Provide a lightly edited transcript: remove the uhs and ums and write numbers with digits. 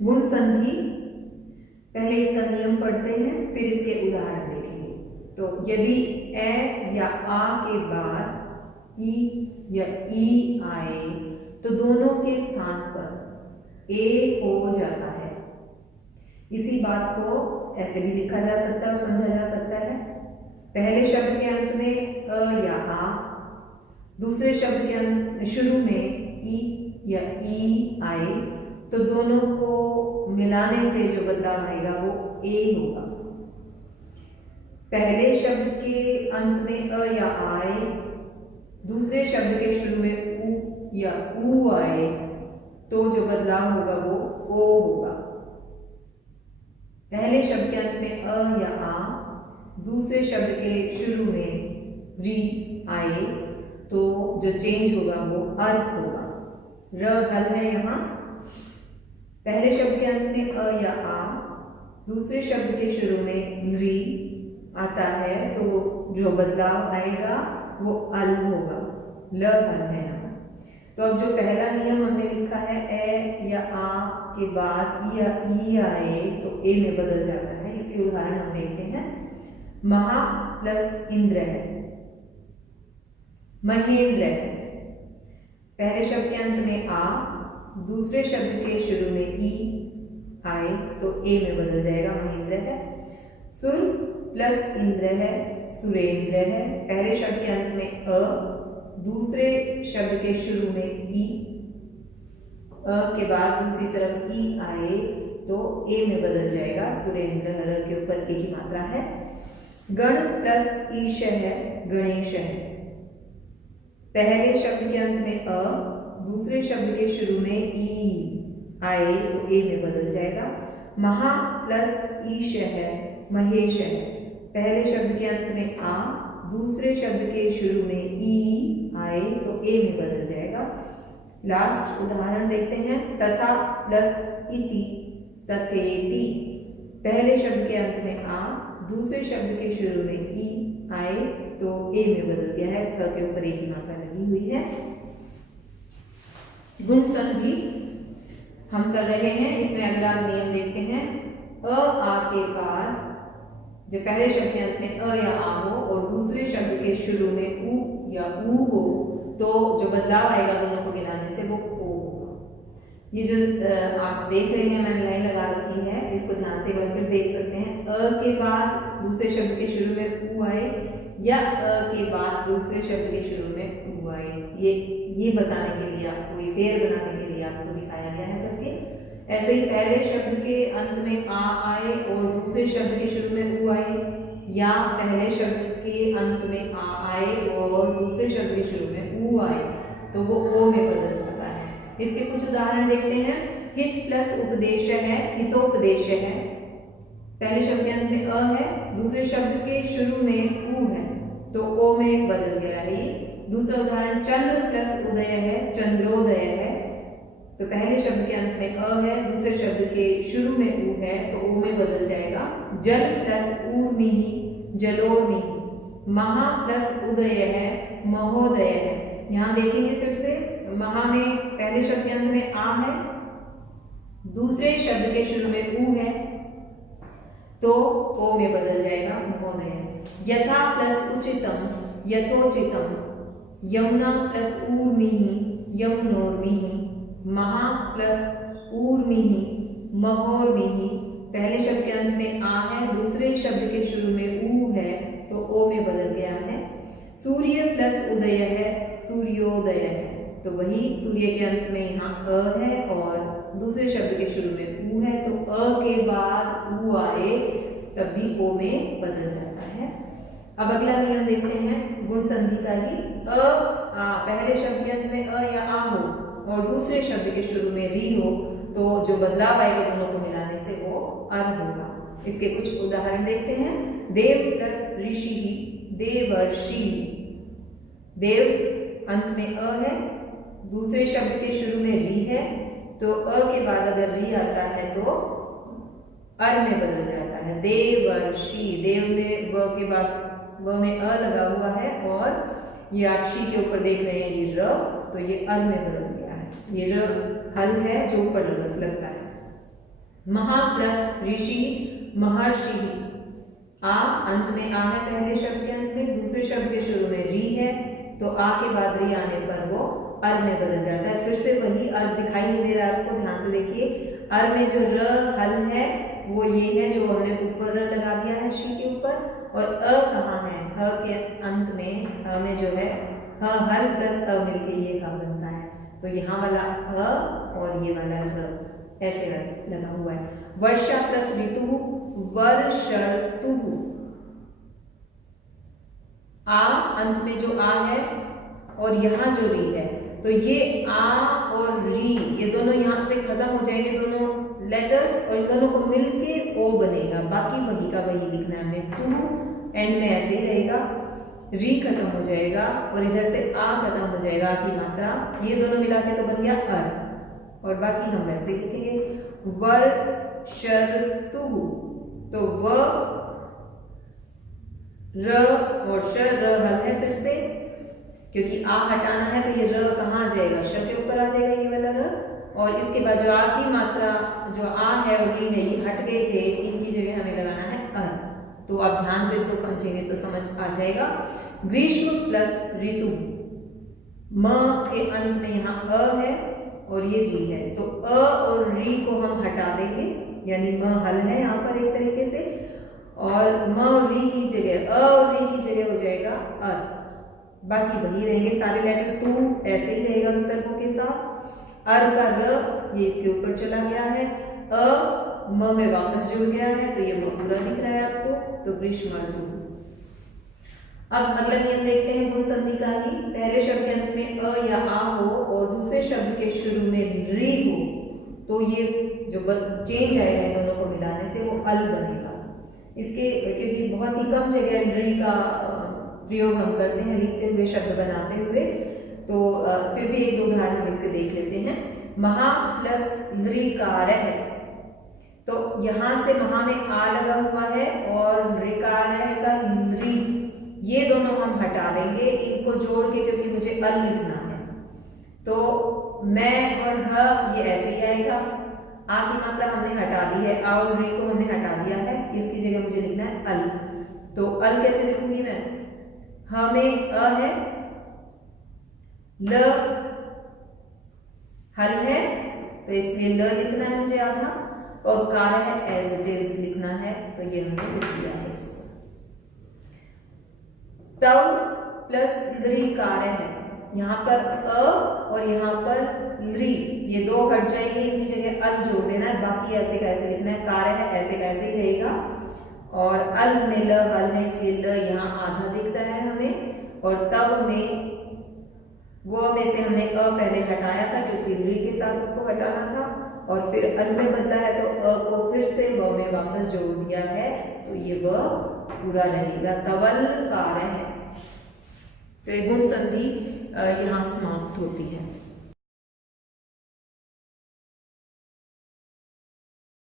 गुण संधि, पहले इसका नियम पढ़ते हैं, फिर इसके उदाहरण देखेंगे। तो यदि ए या आ के बाद ई या ई आए तो दोनों के स्थान पर ए हो जाता है। इसी बात को ऐसे भी लिखा जा सकता है और समझा जा सकता है। पहले शब्द के अंत में अ या आ, दूसरे शब्द के शुरू में ई या ई आए तो दोनों को मिलाने से जो बदलाव आएगा वो ए होगा। पहले शब्द के अंत में अ या आए, दूसरे शब्द के शुरू में उ या ऊ आए तो जो बदलाव होगा वो ओ होगा। पहले शब्द के अंत में अ या आ, दूसरे शब्द के शुरू में री आए तो जो चेंज होगा वो अर होगा। र हल है यहाँ। पहले शब्द के अंत में अ या आ, दूसरे शब्द के शुरू में री आता है तो जो बदलाव आएगा वो अल होगा। ल हल है यहाँ। तो अब जो पहला नियम हमने लिखा है ए या आ के बाद ई या ई आए तो ए में बदल जाता है। इसके उदाहरण हम देखते हैं। महा प्लस इंद्र है, महेंद्र है। पहले शब्द के अंत में आ, दूसरे शब्द के शुरू में ई आए तो ए में बदल जाएगा, महेंद्र है। सुर प्लस इंद्र है, सुरेंद्र है। पहले शब्द के अंत में अ, दूसरे शब्द के शुरू में ई, अ के बाद दूसरी तरफ ई आए तो ए में बदल जाएगा, सुरेंद्र। हर के ऊपर ए की मात्रा है। गण प्लस ईश है, गणेश है। पहले शब्द के अंत में अ, दूसरे शब्द के शुरू में ई आए तो ए में बदल जाएगा। महा प्लस ईश है, महेश है। पहले शब्द के अंत में आ, दूसरे शब्द के शुरू में ई आए तो ए में बदल जाएगा। लास्ट उदाहरण देखते हैं। तथा प्लस इति, तथेति। पहले शब्द के अंत में आ, दूसरे शब्द के शुरू में ई आए तो ए में बदल गया है, थ के ऊपर ए की मात्रा लगी हुई है। गुण संधि हम कर रहे हैं। इसमें अगला नियम देखते हैं। अ आ के बाद जो पहले शब्द के अंत में अ या आ हो और दूसरे शब्द के शुरू में उ या ऊ हो तो जो बदलाव आएगा दोनों को मिलाने से वो ओ होगा। ये जो आप देख रहे हैं मैंने लाइन लगा रखी है, इसको ध्यान से एक बार फिर देख सकते हैं। अ के बाद दूसरे शब्द के शुरू में ऊ आए या अ के बाद दूसरे शब्द के शुरू में ऊ आए, ये बताने के लिए आपको, ये पेयर बनाने के लिए आपको दिखाया गया है करके। ऐसे ही पहले शब्द के अंत में आ आए और दूसरे शब्द के शुरू में ऊ आए, या पहले शब्द के अंत में आ आए और दूसरे शब्द के शुरू में ऊ आए तो वो ओ में बदल जाता है। इसके कुछ उदाहरण देखते हैं। हित प्लस उपदेश है, हितोपदेश है। पहले शब्द के अंत में अ है, दूसरे शब्द के शुरू में ऊ है तो ओ में बदल गया है। दूसरा उदाहरण चंद्र प्लस उदय है, चंद्रोदय है। तो पहले शब्द के अंत में अ है, दूसरे शब्द के शुरू में ऊ है तो ओ में बदल जाएगा। जल प्लस ऊर्मिहि, जलोर्मिहि। महा प्लस उदय है, महोदय है। यहाँ देखेंगे फिर से, महा में पहले शब्द के अंत में आ है, दूसरे शब्द के शुरू में ऊ है तो ओ में बदल जाएगा, महोदय। यथा प्लस उचितम, यथोचितम। यमुना प्लस ऊर्मिहि, यमुनोर्मिहि। महा प्लस ऊर्मिहि, महोर्मिहि। पहले शब्द के अंत में आ है, दूसरे शब्द के शुरू में ऊ है तो ओ में बदल गया है। सूर्य प्लस उदय है, सूर्योदय है। तो वही सूर्य के अंत में यहाँ अ है और दूसरे शब्द के शुरू में ऊ है तो अ के बाद ऊ आए तब भी ओ में बदल जाता है। अब अगला नियम देखते हैं गुण संधि का ही। पहले शब्द के अंत में अ या आ हो और दूसरे शब्द के शुरू में री हो तो जो बदलाव आएगा दोनों को मिलाने से वो अर होगा। इसके कुछ उदाहरण देखते हैं। देव प्लस ऋषि, देवर्षि। देव अंत में अ है, दूसरे शब्द के शुरू में री है तो अ के बाद अगर री आता है तो अर में बदल जाता है, देवर्षि। देव में व के बाद व में अ लगा हुआ है और ये आप शी के ऊपर देख रहे हैं ये र, तो ये अर में बदल गया है। ये र हल है जो ऊपर लगता है। महा प्लस ऋषि महर्षि। आ अंत में आ है पहले शब्द के अंत में, दूसरे शब्द के शुरू में री है, तो आ के बाद री आने पर वो अर में बदल जाता है। फिर से वही अर दिखाई नहीं दे रहा आपको, ध्यान से देखिए। अर में जो र हल है वो ये है जो हमने ऊपर र लगा दिया है शी के ऊपर, और अ कहाँ है, ह के अंत में, ह में जो है ह हल प्लस अ मिलके ये ह बनता है। तो यहाँ वाला अ और ये वाला र ऐसे लगा हुआ है। वर्षा प्लस ऋतु वर्षतु। आ अंत में जो आ है और यहाँ जो री है, तो ये आ और री ये दोनों यहाँ से खत्म हो जाएंगे दोनों लेटर्स, और इन दोनों को मिलके ओ बनेगा। बाकी वही का वही लिखना है हमें। टू एंड में ऐसे ही रहेगा, री खत्म हो जाएगा और इधर से आ खत्म हो जाएगा, आ की मात्रा, ये दोनों मिला के तो बन गया अर, और बाकी हम वैसे लिखेंगे। वर्षतु, तो व र और श, र हल है फिर से, क्योंकि आ हटाना है तो ये र कहाँ आ जाएगा, श के ऊपर आ जाएगा ये वाला र, और इसके बाद जो आ की मात्रा, जो आ है और री है ये हट गए थे, इनकी जगह हमें लगाना है अर। तो आप ध्यान से इसको समझेंगे तो समझ आ जाएगा। ग्रीष्म प्लस ऋतु, म के अंत में यहाँ अ है और ये री है, तो अ और री को हम हटा देंगे, यानी म हल है यहाँ पर एक तरीके से, और म और री की जगह, अ और री की जगह हो जाएगा अर। बाकी वही रहेंगे सारे लेटर, तू ऐसे ही रहेगा विसर्गों के साथ। अर का र ये इसके ऊपर चला गया है, अ म में वापस जुड़ गया है, तो ये म पूरा दिख रहा है आपको, तो ग्रीष्म ऋतु। अब अगला नियम देखते हैं गुण संधि का ही। पहले शब्द के अंत में अ या आ हो और दूसरे शब्द के शुरू में री हो, तो ये जो चेंज आएगा इन दोनों को मिलाने से वो अल बनेगा। इसके क्योंकि बहुत ही कम जगह री का प्रयोग हम करते हैं लिखते हुए, शब्द बनाते हुए, तो फिर भी एक दो उदाहरण हम इसके देख लेते हैं। महा प्लस लृकार है, तो यहां से महा में आ लगा हुआ है और नृकार का लृ, ये दोनों हम हटा देंगे इनको जोड़ के, क्योंकि मुझे अल लिखना है। तो मैं और ह ये ऐसे ही आएगा, आ की मात्रा हमने हटा दी है, आ और री को हमने हटा दिया है, इसकी जगह मुझे लिखना है अल। तो अल कैसे लिखूंगी मैं, ह में अ है, ल हल है, तो इसलिए ल लिखना है मुझे आधा, और कार है एज इट इज लिखना है, तो ये हमने लिख दिया है इसको। तव प्लस लृ कार है, यहाँ पर अ और यहाँ पर लृ, ये दो हट जाएंगे, इनकी जगह अल जोड़ देना है, बाकी ऐसे कैसे लिखना है, कार है ऐसे कैसे ही रहेगा, और अल में ल हल है, इसलिए ल यहाँ आधा दिखता है हमें, और तब में वो में से हमने अ पहले हटाया था क्योंकि लृ के साथ उसको हटाना था, और फिर अल में बदला है तो अ को फिर से व में वापस जोड़ दिया है, तो ये व पूरा रहेगा। तवल कार है, तो गुण संधि यहाँ समाप्त होती है।